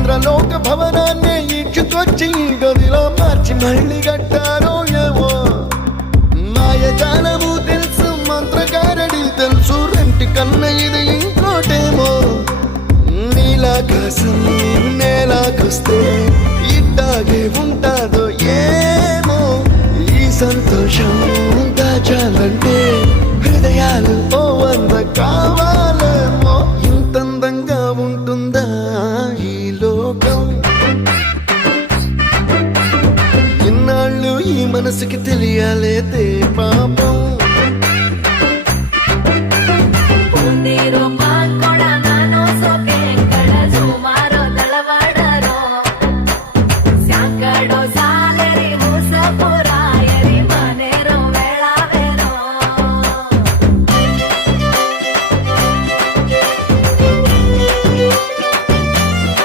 ఇంద్రలోక భవనాన్ని ఈడ్చుకొచ్చి గదిలో మార్చి మళ్ళీ కట్టారో ఏమో మాయజాలము తెలుసు మంత్రగారడి తెలుసు రెంటి కన్న ఇది ఇంకోటేమో నీలాకాశం నేలాకొస్తే ఇట్టాగే ఉంటాదో ఏమో ఈ సంతోషం దాచాలంటే హృదయాలు ఓ వంద కావాలేమో ఇంతందంగా ఉంటుందా ఈ లోకం ఇన్నాళ్ళు ఈ మనసుకి తెలియాలేదే పాపం